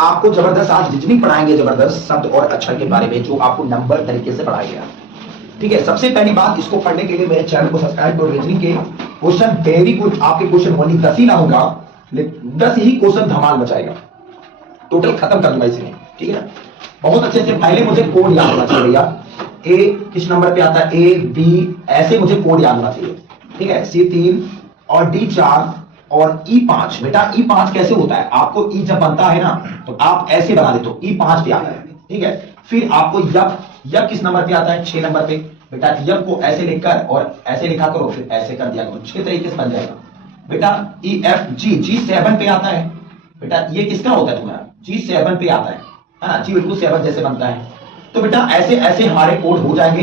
आपको जबरदस्त आज रीजनिंग पढ़ाएंगे, जबरदस्त शब्द और अक्षर के बारे में जो आपको नंबर तरीके से पढ़ाया गया। ठीक है, सबसे पहली बात, इसको पढ़ने के लिए मेरे चैनल को सब्सक्राइब करो। रीजनिंग के क्वेश्चन वेरी गुड, आपके क्वेश्चन ओनली 10 ही ना होगा, 10 ही क्वेश्चन धमाल मचाएगा, टोटल खत्म कर दूंगा इसमें। ठीक है ना, बहुत अच्छे से। पहले मुझे कोड याद होना चाहिए भैया, ए किस नंबर पे आता है, ए बी, ऐसे मुझे कोड याद होना चाहिए। ठीक है, C3 और D4 और E5। बेटा E5 कैसे होता है, आपको E जब बनता है ना तो आप ऐसे बना देते हो, E5 पे आता है। ठीक है, फिर आपको यब किस नंबर पे आता है, 6 नंबर पे। बेटा यब को ऐसे लिखकर और ऐसे लिखा करो, फिर ऐसे कर दिया करो, 6 तरीके से बन जाएगा। बेटा G 7 पे आता है। बेटा ये किसका होता है तुम्हारा, G7 पे आता है ना, G बिल्कुल 7 जैसे बनता है। तो बेटा ऐसे ऐसे हमारे कोड हो जाएंगे,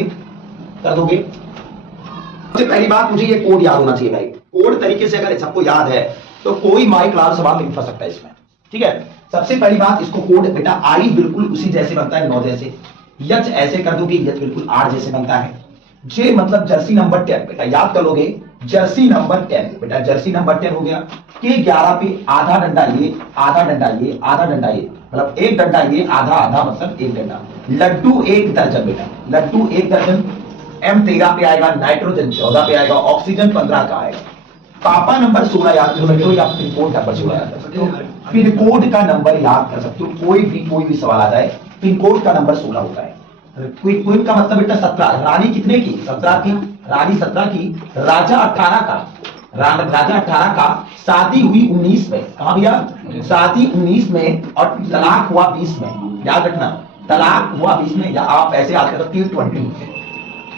कर दोगे। सबसे पहली बात, मुझे ये कोड याद होना चाहिए भाई। कोड तरीके से अगर सबको याद है तो कोई माई क्लास सवाल नहीं फंस सकता है इसमें। ठीक है, सबसे पहली बात, इसको कोड बेटा आई बिल्कुल उसी जैसे बनता है, 9 जैसे। यच ऐसे कर दोगे, यच बिल्कुल 8 जैसे बनता है। जे मतलब जर्सी नंबर 10, बेटा याद कर लोगे, जर्सी नंबर 10। बेटा जर्सी नंबर 10 हो गया। के 11 पे आधा डंडा ये, आधा डंडा ये, आधा डंडा ये, मतलब एक डंडा ये, आधा आधा मतलब एक डंडा। लड्डू 1 दर्जन। बेटा लड्डू 1 दर्जन। M 13 पे आएगा, नाइट्रोजन 14 पे आएगा, ऑक्सीजन 15 का आएगा। पापा नंबर 16 याद कर सकते हो, या पिन कोड नंबर 16 याद कर सकते हो। पिन कोड का नंबर याद कर सकते हो, कोई भी सवाल आ जाए, पिन कोड का नंबर 16 होता है। क्वीन का मतलब बेटा 17। रानी कितने की, 17 की। रानी 17 की। राजा 18 का, राजा 18 का। शादी हुई 19 में, कहा भैया, शादी 19 में, और तलाक हुआ 20 में। याद रखना, तलाक हुआ 20 में, या आप ऐसे याद कर सकते हो 20।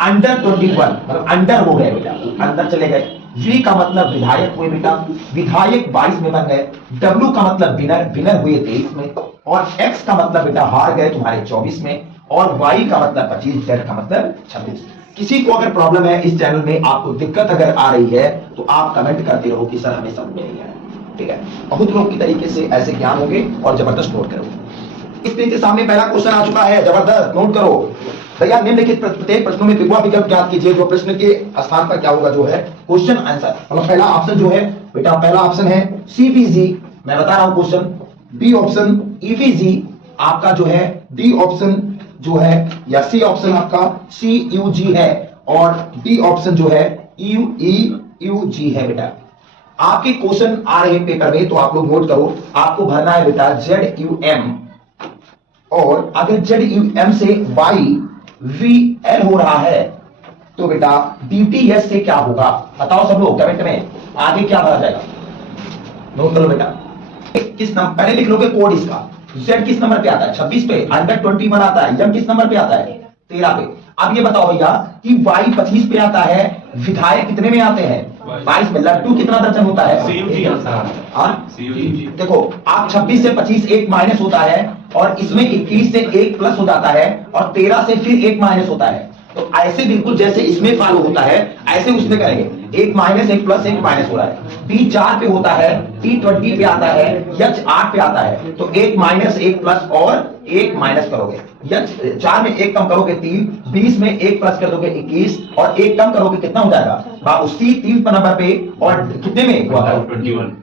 अंडर 21 मतलब अंडर हो गए बेटा, अंदर चले गए। वी का मतलब विधायक हुए बेटा, विधायक 22 में बन गए। डब्ल्यू का मतलब विनर, विनर हुए 23 में। और एक्स का मतलब बेटा हार गए तुम्हारे 24 में। और वाई का मतलब 25, जेड का मतलब 26। किसी को अगर प्रॉब्लम है इस चैनल में, आपको दिक्कत अगर आ रही है तो आप कमेंट करते रहो कि सर हमें समझ में नहीं आया। ठीक है, बहुत लोग की तरीके से ऐसे ज्ञान होंगे और जबरदस्त नोट करोगे। इस पेज के सामने पहला क्वेश्चन आ चुका है, जबरदस्त नोट करो भैया। निम्नलिखित प्रत्येक प्रश्नों में विकल्प ज्ञात कीजिए, जो प्रश्न के स्थान पर क्या होगा, जो है क्वेश्चन आंसर। मतलब पहला ऑप्शन जो है बेटा, पहला ऑप्शन है CVG, मैं बता रहा हूं क्वेश्चन। बी ऑप्शन EVG आपका जो है, डी ऑप्शन जो है, या सी ऑप्शन आपका CUG है, और डी ऑप्शन जो है EUG है। बेटा आपके क्वेश्चन आ रहे पेपर में, तो आप लोग नोट करो। आपको भरना है बेटा ZUM, और अगर ZUM से YVL हो रहा है तो बेटा DTS से क्या होगा, बताओ सब लोग कमेंट में, आगे क्या भरा जाएगा, नोट करो बेटा। किस नंबर, पहले लिख लोगे कोड इसका। Z किस नंबर पे आता है, 26 पे। अंडर 21 आता है। M किस नंबर पे आता है, 13 पे। अब ये बताओ भैया कि Y 25 पे आता है, विधायक कितने में आते हैं, 22 में। लड्डू कितना दर्जन होता है, देखो आप 26 से 25 एक माइनस होता है, और इसमें 21 से 1 प्लस हो जाता है, और 13 से फिर 1 माइनस होता है। तो ऐसे बिल्कुल जैसे इसमें फॉलो होता है, ऐसे उसमें करेंगे। 1 माइनस 1 प्लस 1 माइनस हो रहा है। T 4 पे होता है, T 20 पे आता है, H 8 पे आता है। तो 1 माइनस 1 प्लस और 1 माइनस करोगे, H 4 में 1 कम करोगे 3, 20 में 1 प्लस कर दोगे 21, और 1 कम करोगे कितना हो जाएगा, उसी 3 नंबर पे, और कितने में,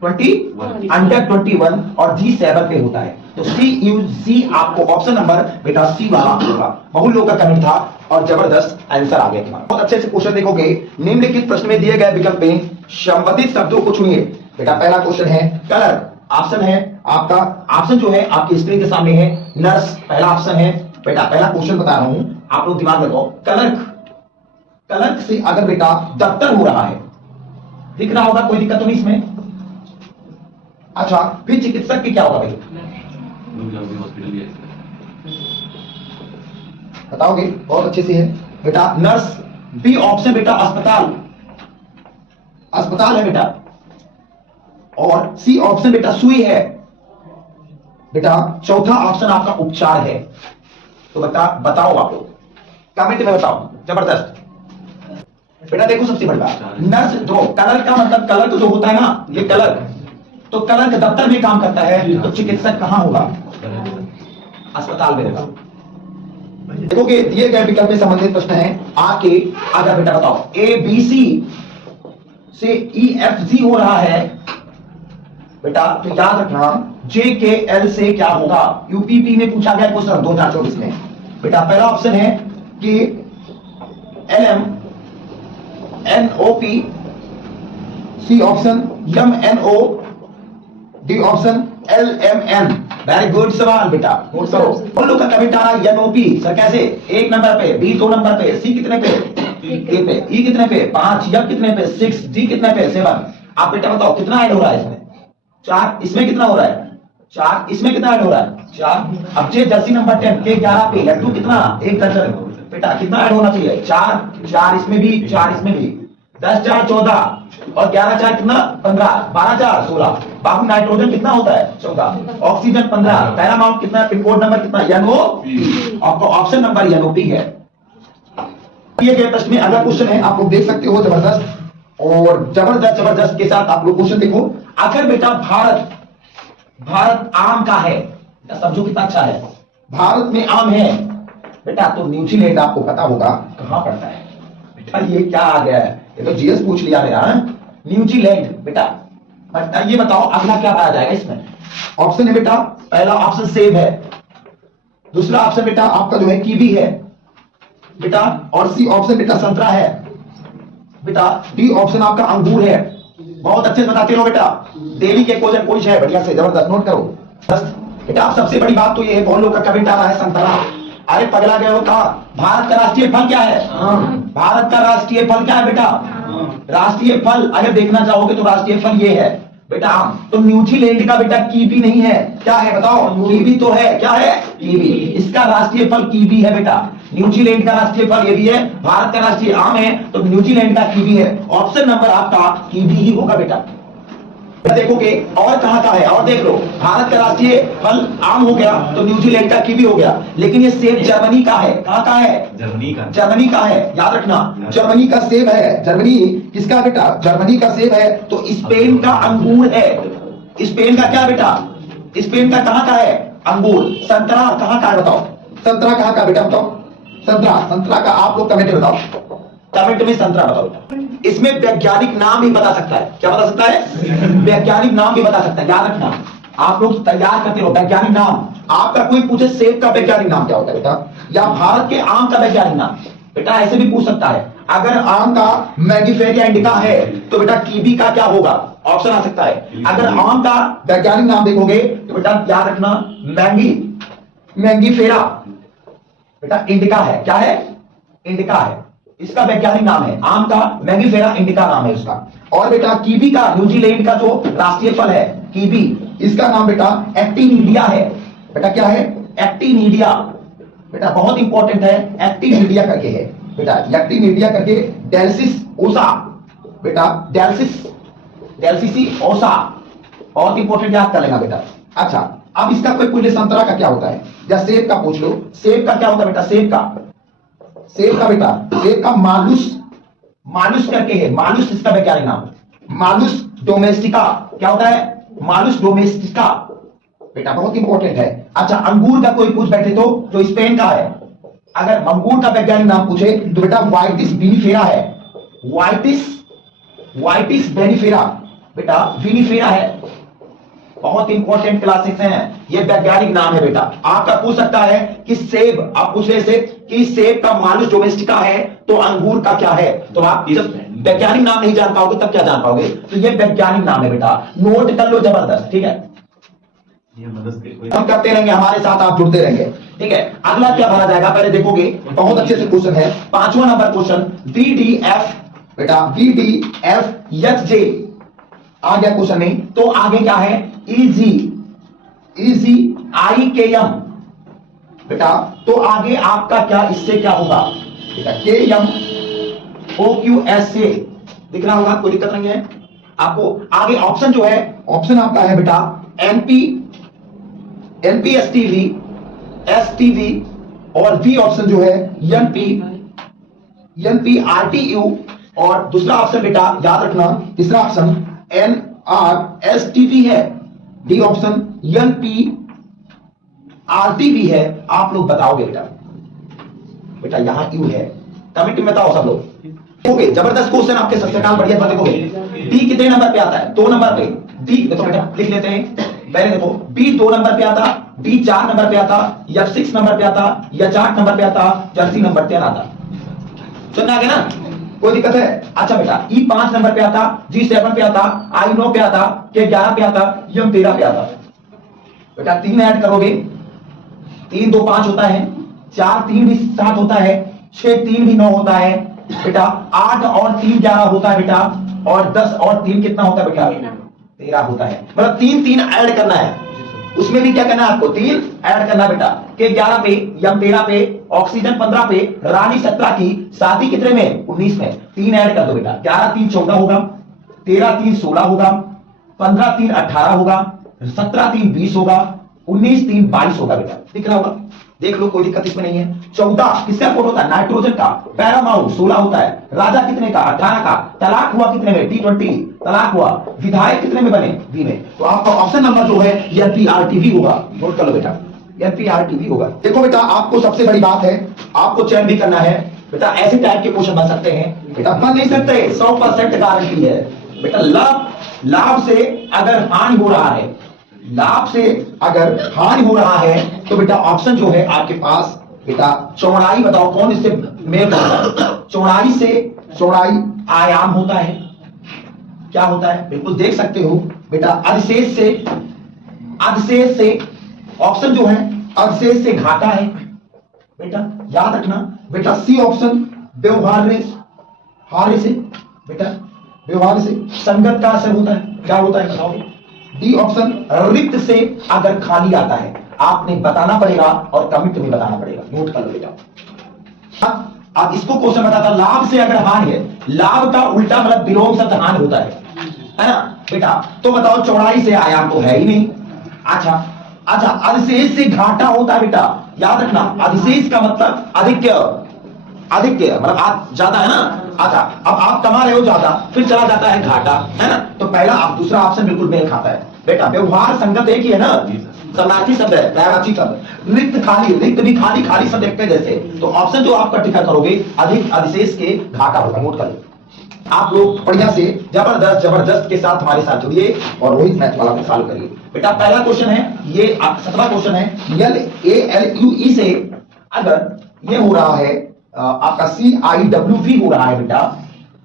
20 अंडर 21, और G 7 पे होता है। तो CUG आपको ऑप्शन नंबर बेटा C वाला होगा। बहुत लोगों का कमेंट था और जबरदस्त आंसर आ गया तुम्हारा। बहुत अच्छे से क्वेश्चन देखोगे, निम्नलिखित प्रश्न में दिए गए विकल्प में संबंधित शब्दों को चुनिए। बेटा पहला क्वेश्चन है कलर, ऑप्शन है आपका, ऑप्शन जो है आपकी स्क्रीन के सामने है, नर्स पहला ऑप्शन है। बेटा पहला क्वेश्चन बता रहा हूं, आप लोग दिमाग लगाओ। कलर्क से अगर बेटा दफ्तर हो रहा है, दिख रहा होगा, कोई दिक्कत तो नहीं इसमें। अच्छा, फिर चिकित्सक की क्या होगा भाई, बताओगे, बहुत अच्छे से है बेटा। नर्स, बी ऑप्शन बेटा अस्पताल, अस्पताल है बेटा, और सी ऑप्शन बेटा सुई है बेटा। चौथा ऑप्शन आपका उपचार है। तो बताओ आप लोग कमेंट में बताओ, जबरदस्त बेटा। देखो सबसे बड़ी बात, नर्स जो कलर का मतलब, कलर तो जो होता है ना, ये कलर, तो कलर के दफ्तर में काम करता है, तो चिकित्सक कहां होगा, अस्पताल में होगा। देखोगे दिए गए विकल्प में संबंधित प्रश्न है आके, अगर बेटा बताओ ABC से EFG हो रहा है, बेटा तो याद रखना JKL से क्या होगा, यूपीपी में पूछा गया क्वेश्चन 2024 में। बेटा पहला ऑप्शन है कि LMNOP, C option MNO, D option LMN। Very good सवाल बेटा, नोट करो। उन लोग का कमेंट आ रहा है NOP सर कैसे, 1 नंबर पे, B 2 नंबर पे, C कितने पे, A पे, E कितने पे 5, F कितने पे 6, D कितने पे 7। आप बेटा बताओ कितना ऐड हो रहा है इसमें, 4, इसमें कितना हो रहा है 4, इसमें कितना ऐड हो रहा है 4। अब जर्सी नंबर 10 के 11 पे लड्डू कितना, 1 दर्जन। बेटा कितना ऐड होना चाहिए 4, 4 इसमें भी, 4 इसमें भी, 10 4 14 और 11 4 कितना 15, 12 4 16। बाकी नाइट्रोजन कितना होता है 14, ऑक्सीजन 15, पैरामाउंट कितना है, पिन कोड नंबर कितना NOP, आपको ऑप्शन नंबर NOP है। ये के प्रश्न में अगला क्वेश्चन है, आप लोग देख सकते हो, जबरदस्त और जबरदस्त के साथ आप लोग क्वेश्चन देखो। अगर बेटा भारत आम का है, समझो कितना अच्छा है, भारत में आम है बेटा, तो न्यूजीलैंड आपको पता होगा कहां पड़ता है। बेटा ये क्या आ गया है, ये तो जीएस पूछ लिया मेरा, न्यूजीलैंड। बेटा ये बताओ अगला क्या पाया जाएगा इसमें। ऑप्शन है बेटा, पहला ऑप्शन सेब है, दूसरा ऑप्शन बेटा आपका जो है कीवी है बेटा, और सी ऑप्शन बेटा संतरा है बेटा, डी ऑप्शन आपका अंगूर है। बहुत अच्छे से बताते रहो बेटा, डेली के क्वेश्चन पूछ है बढ़िया से, जबरदस्त नोट करो। बेटा आप सबसे बड़ी बात तो ये है, बहुत लोग का कमेंट आ रहा है संतरा। अरे पगला गए हो, कहा भारत का राष्ट्रीय फल क्या है, भारत का राष्ट्रीय फल क्या है बेटा, राष्ट्रीय फल अगर देखना चाहोगे तो राष्ट्रीय फल ये है बेटा आम। तो न्यूजीलैंड का बेटा कीवी नहीं है, क्या है बताओ, कीवी तो है, क्या है कीवी, इसका राष्ट्रीय फल कीवी है बेटा। न्यूजीलैंड का राष्ट्रीय फल ये भी है, भारत का राष्ट्रीय आम है, तो न्यूजीलैंड का कीवी है। ऑप्शन नंबर आपका कीवी ही होगा बेटा। देखोगे और कहां का है, और देख लो, भारत का राष्ट्रीय फल आम हो गया तो न्यूजीलैंड का कीवी हो गया, लेकिन ये सेब जर्मनी का है। कहां का है, जर्मनी का है, याद रखना जर्मनी का सेब है। जर्मनी किसका बेटा, जर्मनी का सेब है। तो स्पेन का अंगूर है, स्पेन का क्या बेटा, स्पेन का कहां का है अंगूर। संतरा कहां का है बताओ, संतरा कहां का बेटा बताओ, संतरा का आप लोग कमेंट में बताओ, कमेंट में संतरा बताओ। इसमें वैज्ञानिक नाम ही बता सकता है, क्या बता सकता है, वैज्ञानिक नाम भी बता सकता है। याद रखना आप लोग तैयार करते रहो वैज्ञानिक नाम। आपका कोई पूछे सेब का वैज्ञानिक नाम क्या होता है बेटा, या भारत के आम का वैज्ञानिक नाम, बेटा ऐसे भी पूछ सकता है। अगर आम का मैंगीफेरिया इंडिका है तो बेटा कीवी का क्या होगा, ऑप्शन आ सकता है। अगर आम का वैज्ञानिक नाम देखोगे तो बेटा याद रखना मैंगीफेरा बेटा इंडिका है, क्या है इंडिका है, इसका वैज्ञानिक नाम है। आम का मैंगीफेरा इंडिका नाम है उसका। और बेटा कीवी का, न्यूजीलैंड का जो राष्ट्रीय फल है कीवी, इसका नाम बेटा एक्टिनिडिया है। बेटा क्या है, एक्टिनिडिया। बेटा बहुत इंपॉर्टेंट है, एक्टिनिडिया करके है बेटा, एक्टिनिडिया करके। डेल्सिस ओसा बेटा, डेल्सिसी ओसा, बहुत इंपॉर्टेंट याद कर लेना बेटा। अच्छा अब इसका कोई पूछे संतरा का क्या होता है, या सेब का पूछ लो, सेब का क्या होता है बेटा, सेब का बेटा, सेब का मालुस करके है, मालुस इसका वैज्ञानिक नाम, मालुस डोमेस्टिका। क्या होता है, मालुस डोमेस्टिका बेटा, बहुत इंपॉर्टेंट है। अच्छा अंगूर का कोई पूछ बैठे तो जो स्पेन का है, अगर अंगूर का वैज्ञानिक नाम पूछे तो बेटा वाइटिस विनिफेरा है, वाइटिस विनिफेरा बेटा, विनिफेरा है। बहुत इंपॉर्टेंट क्लासेस हैं, ये वैज्ञानिक नाम है बेटा। आपका पूछ सकता है कि सेब, आप पूछ रहे से कि सेब का मालुस डोमेस्टिका है तो अंगूर का क्या है, तो आप जब वैज्ञानिक नाम नहीं जान पाओगे तब क्या जान पाओगे, तो ये वैज्ञानिक नाम है बेटा, नोट कर लो जबरदस्त, ठीक है। हम करते रहेंगे, हमारे साथ आप जुड़ते रहेंगे, ठीक है। अगला क्या भरा जाएगा पहले देखोगे, बहुत अच्छे से क्वेश्चन है, 5वां नंबर क्वेश्चन, BDF बेटा, BDFHJ आ गया क्वेश्चन नहीं, तो आगे क्या है, EGIKM बेटा, तो आगे आपका क्या, इससे क्या होगा बेटा, KMOQS से दिख रहा होगा, कोई दिक्कत नहीं है आपको। आगे ऑप्शन जो है, ऑप्शन आपका है बेटा NPSTV और बी ऑप्शन जो है NPRTU, और दूसरा ऑप्शन बेटा याद रखना, तीसरा ऑप्शन NRSTV है, डी ऑप्शन NPRTV है। आप लोग बताओगे बेटा यहां यू है, कमेंट में बताओ सब लोग। ओके जबरदस्त क्वेश्चन आपके सस्ते काल बढ़िया देखोगे। डी कितने नंबर पे आता है, 2 नंबर पे, डी, देखो बेटा लिख लेते हैं पहले, देखो बी 2 नंबर पे आता, डी 4 नंबर पे आता, या 6 नंबर पे आता, या 8 नंबर पे आता, या सी नंबर 10 आता। सुनना आगे ना, कोई दिक्कत है? अच्छा बेटा ई 5 नंबर पे आता, जी 7 पे आता, आई 9 पे आता, के 11 पे आता, एम 13 पे आता। बेटा 3 ऐड करोगे, 3 2 5 होता है, 4 3 भी 7 होता है, 6 3 भी 9 होता है बेटा, 8 और 3 11 होता है बेटा, और 10 और 3 कितना होता है बेटा? 13 होता है। मतलब 3 3 ऐड करना है, उसमें भी क्या करना है आपको? 3 ऐड करना बेटा, के 11 पे, यम 13 पे, ऑक्सीजन 15 पे, रानी 17 की, शादी कितने में? 19 में। 3 ऐड कर दो बेटा, 11 3 14 होगा, 13 3 16 होगा, 15 3 18 होगा, 17 3 20 होगा, 19 3 22 होगा बेटा। दिख रहा होगा? देख लो, कोई दिक्कत इसमें नहीं है। 14 किसका कोड होता है? नाइट्रोजन का। पैरामाउंट 16 होता है, राजा कितने का? 18 का। तलाक हुआ कितने में? T20 तलाक हुआ। विधायक कितने में बने? बी में। तो आपका ऑप्शन नंबर जो है NPRTV होगा, नोट कर लो बेटा, NPRTV होगा। देखो बेटा, आपको सबसे बड़ी बात है, आपको चयन भी करना है बेटा। ऐसे टाइप के क्वेश्चन बन सकते हैं बेटा, बन नहीं सकते, 100% गारंटी है बेटा। लाभ से अगर हानि हो रहा है, लाभ से अगर हानि हो रहा है, तो बेटा ऑप्शन जो है आपके पास बेटा, चौड़ाई बताओ कौन इससे मेल खाता है? चौड़ाई से, चौड़ाई आयाम होता है, क्या होता है? बिल्कुल देख सकते हो बेटा। अधिशेष से, अधिशेष से, ऑप्शन जो है अधिशेष से घाटा है बेटा, याद रखना बेटा। सी ऑप्शन व्यवहार्य, हार्य से बेटा, व्यवहार से संगत का असर होता है, क्या होता है बताओ? डी ऑप्शन रिक्त से अगर खाली आता है, आपने बताना पड़ेगा और कमिट में बताना पड़ेगा, नोट कर लो बेटा। अब इसको क्वेश्चन बताता, लाभ से अगर हानि है, लाभ का उल्टा मतलब विलोम शब्द हानि होता है ना बेटा। तो बताओ चौड़ाई से आयाम तो है ही नहीं। अच्छा अच्छा, अधिशेष से घाटा होता है बेटा, याद रखना। अधिशेष का मतलब अधिक, अधिक मतलब आप ज्यादा है ना। अच्छा, अब आप कमा रहे हो ज्यादा, फिर चला जाता है घाटा, है ना। तो पहला आप दूसरा ऑप्शन बिल्कुल मेल खाता है बेटा। व्यवहार संगत एक ही है ना, समानार्थी शब्द है, पर्यायवाची शब्द। रिक्त खाली, रिक्त भी खाली, खाली शब्द एक जैसे। तो ऑप्शन जो आपका टिका करोगे, अधिक अधिशेष के घाटा होगा, नोट कर लो। आप लोग बढ़िया से जबरदस्त जबरदस्त के साथ हमारे साथ जुड़िए और रोहित मैथ वाला को फॉलो करिए बेटा। पहला क्वेश्चन है ये, 7वां क्वेश्चन है। LALUE से अगर ये हो रहा है आपका CIWV हो रहा है बेटा,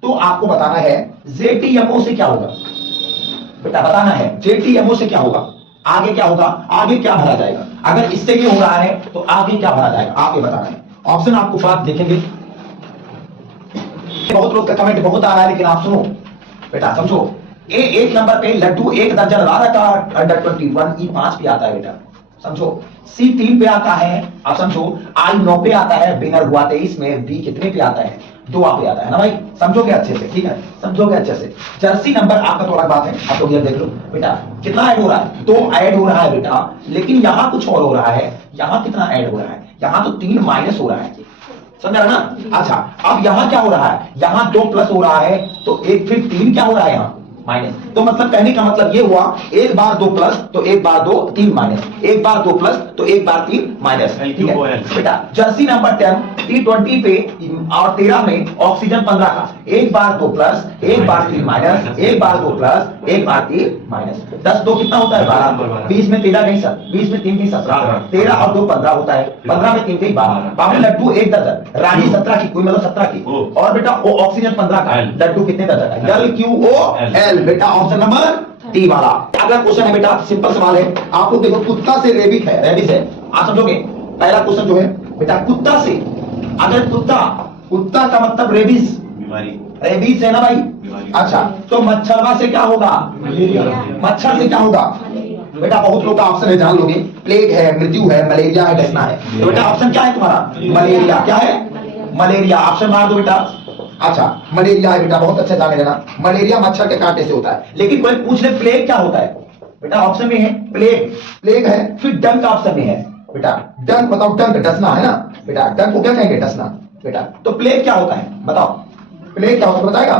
तो आपको बताना है JTMO से क्या होगा बेटा, बताना है JTMO से क्या होगा, आगे क्या होगा, आगे क्या भरा जाएगा। अगर इससे ये हो रहा है तो आगे क्या भरा जाएगा, आगे बताना है। ऑप्शन आपको साथ देखेंगे। बहुत लोग का कमेंट बहुत आ रहा है, लेकिन आप सुनो बेटा, समझो। ए 1 नंबर पे लड्डू 1 दर्जन, राधा का अंडर 21, ई 5 पे आता है बेटा, समझो। सी 3 पे आता है, आप समझो। आई 9 पे आता है, विनर हुआ 23 में। बी कितने पे आता है? 2 पे आता है ना भाई, समझोगे अच्छे से, ठीक है, समझोगे अच्छे से। जर्सी नंबर आपका तो अलग बात है, आप लोग ये देख लो बेटा, कितना ऐड हो रहा है? 2 ऐड हो रहा है बेटा, लेकिन यहां कुछ और हो रहा है। यहां कितना ऐड हो रहा है? यहां तो 3 माइनस हो रहा है, समझा ना। अच्छा, अब यहां क्या हो रहा है? यहां 2 प्लस हो रहा है, तो एक, फिर 3 क्या हो रहा है यहां? माइनस। तो मतलब कहने का मतलब ये हुआ, एक बार 2 प्लस तो एक बार 2 3 माइनस, एक बार 2 प्लस तो एक बार 3 माइनस, ठीक है बेटा। जर्सी नंबर 10 T20 पे और 13 में, ऑक्सीजन 15 का, एक बार 2 प्लस, एक बार 3 माइनस, एक बार 2 प्लस, एक बार 3 माइनस। 10 2 कितना होता है? 12। 20 में 13 नहीं सर, 20 में 3 नहीं 17, 13 और 2 15 होता है, 15 में 3 नहीं 12। बाबू लड्डू 1 दर्जन, रानी 17 की, कोई मतलब 17 की, और बेटा वो ऑक्सीजन 15 का, लड्डू कितने दर्जन है? LQOL बेटा, ऑप्शन नंबर डी वाला। अगला क्वेश्चन है बेटा, सिंपल सवाल है। आप लोग देखो, कुत्ता से रेबिस है, रेबिस है, आप समझोगे। पहला क्वेश्चन जो है बेटा, कुत्ता से अगर कुत्ता, कुत्ता का मतलब रेबिस, बीमारी, रेबिस है ना भाई। अच्छा, तो मच्छरवा से क्या होगा? मच्छर से क्या होगा बेटा? बहुत लोग का ऑप्शन है, जान लोगे। प्लेग है, मृत्यु है, मलेरिया है, डसना है। तो बेटा ऑप्शन क्या है तुम्हारा? मलेरिया। क्या है? मलेरिया। ऑप्शन मार दो बेटा। अच्छा, मलेरिया है बेटा, बहुत अच्छा जाने लेना। मलेरिया मच्छर के कांटे से होता है। लेकिन कोई पूछ ले प्लेग क्या होता है बेटा, ऑप्शन में है प्लेग, प्लेग है। फिर डंक ऑप्शन में है बेटा, डंक बताओ, डंक डसना है ना बेटा, डंक को क्या कहेंगे? डसना बेटा। तो प्लेग क्या होता है बताओ, प्लेग क्या होता है बताएगा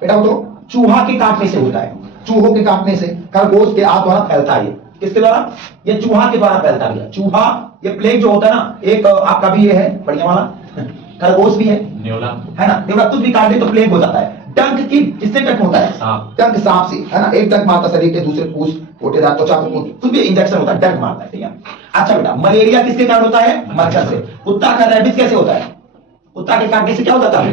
बेटा? तो चूहा के काटने से होता है, चूहों के काटने से, खरगोश के आंत द्वारा फैलता है। किसके द्वारा? ये चूहा के द्वारा फैलता है चूहा। ये प्लेग जो होता है ना, एक आपका भी ये है बढ़िया वाला, खरगोश भी है, नेवला है ना, नेवला कुछ भी काट दे तो प्लेग हो जाता है। डंक की किससे डंक होता है? डंक सांप से, है ना। एक डंक मारता शरीर के, दूसरे पूछ कोटेदार त्वचा को कुछ भी इंजेक्शन होता है, डंक मारता है, ठीक है। अच्छा बेटा, मलेरिया किसके कारण होता है? मच्छर से। कुत्ता का रैबिस कैसे होता है? कुत्ता के काटने से क्या होता है?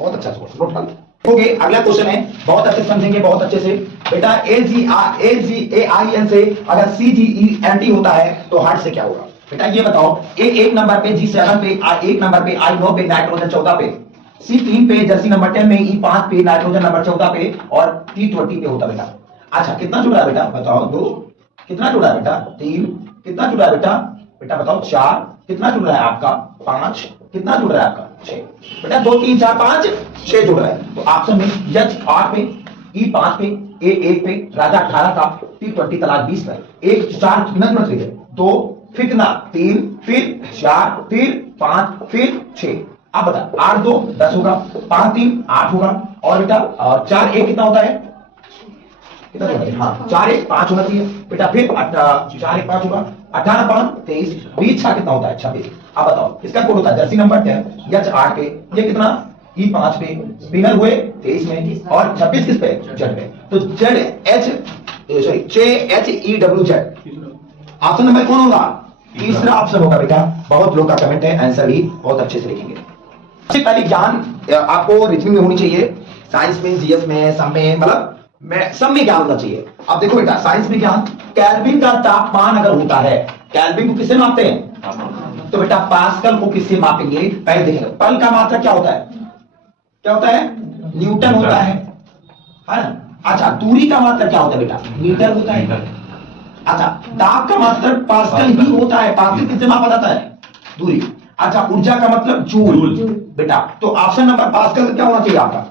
बहुत अच्छा नोट कर ओके। अगला क्वेश्चन है, बहुत अच्छे समझेंगे, बहुत अच्छे से बेटा। AGAIN से अगर CGENT होता है तो हार्ट से क्या होगा बेटा? ये बताओ। एक नंबर पे G7 पे, एक नंबर पे I9 पे, नाइट्रोजन 14 पे, C3 पे, जर्सी नंबर 10 में, E5 पे, नाइट्रोजन नंबर 14 पे, और T20 पे होता बेटा। अच्छा, कितना जुड़ा है बेटा? बताओ। 2 कितना जुड़ा है बेटा? 3 कितना जुड़ा है बेटा? बेटा बताओ। 4 कितना जुड़ रहा है आपका? 5 कितना जुड़ रहा है आपका? 6 बेटा। 2 3 4 5 6 जुड़ रहा है। तो ऑप्शन में H 8 पे, E5 पे, A1 पे, राजा 18 का, T20 तलाक 20 पे। 1 4 कितना जुड़ा है? 2 फिर कितना? 3 फिर 4 फिर 5 फिर 6। अब बता, 8 2 10 होगा, 5 3 8 होगा, और बेटा 4 1 कितना होता है? कितना होता है? हाँ, 4 1 5 होना चाहिए बेटा। फिर 4 1 5 होगा, 18 5 23, 20 6 कितना होता है? 26। अब बताओ, इसका कोड होता है जर्सी नंबर 10 H 8 पे, ये कितना? E5 पे, स्पिनर हुए 23 में, और 26 किस पे? जेड पे। तो JHEWZ ऑप्शन नंबर कौन होगा? तीसरा ऑप्शन होगा बेटा। बहुत लोग का कमेंट है, आंसर भी बहुत अच्छे से लिखेंगे। सबसे पहले ज्ञान आपको रीजनिंग में होनी चाहिए, साइंस में, जीएस में, सब में, मतलब सब में ज्ञान होना चाहिए। अब देखो बेटा, साइंस में ज्ञान, केल्विन का तापमान अगर होता है, केल्विन को किससे मापते हैं? तो बेटा पास्कल को किससे मापेंगे? पहले देखेंगे। पल का मात्रा क्या होता है? क्या होता है? न्यूटन होता है ना। अच्छा, दूरी का मात्रा क्या होता है बेटा? मीटर होता है। अच्छा, दाब का मात्रा पास्कल ही होता है। पास्कल किससे मापा जाता है? दूरी। अच्छा, ऊर्जा का मतलब जूल बेटा। तो ऑप्शन नंबर पास्कल क्या होना चाहिए आपका?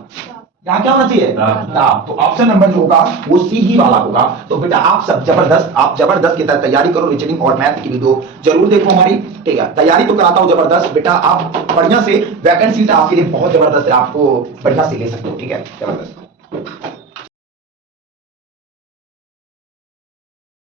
यहाँ क्या होना चाहिए? दाब। तो ऑप्शन नंबर जो होगा वो सी ही वाला होगा। तो बेटा आप सब जबरदस्त, आप जबरदस्त की तरह तैयारी करो। रीजनिंग और मैथ की वीडियो जरूर देखो हमारी, ठीक है। तैयारी तो कराता हूँ जबरदस्त बेटा। आप बढ़िया से, वैकेंसी आपके लिए बहुत जबरदस्त है, आपको बढ़िया से ले सकते हो, ठीक है। जबरदस्त।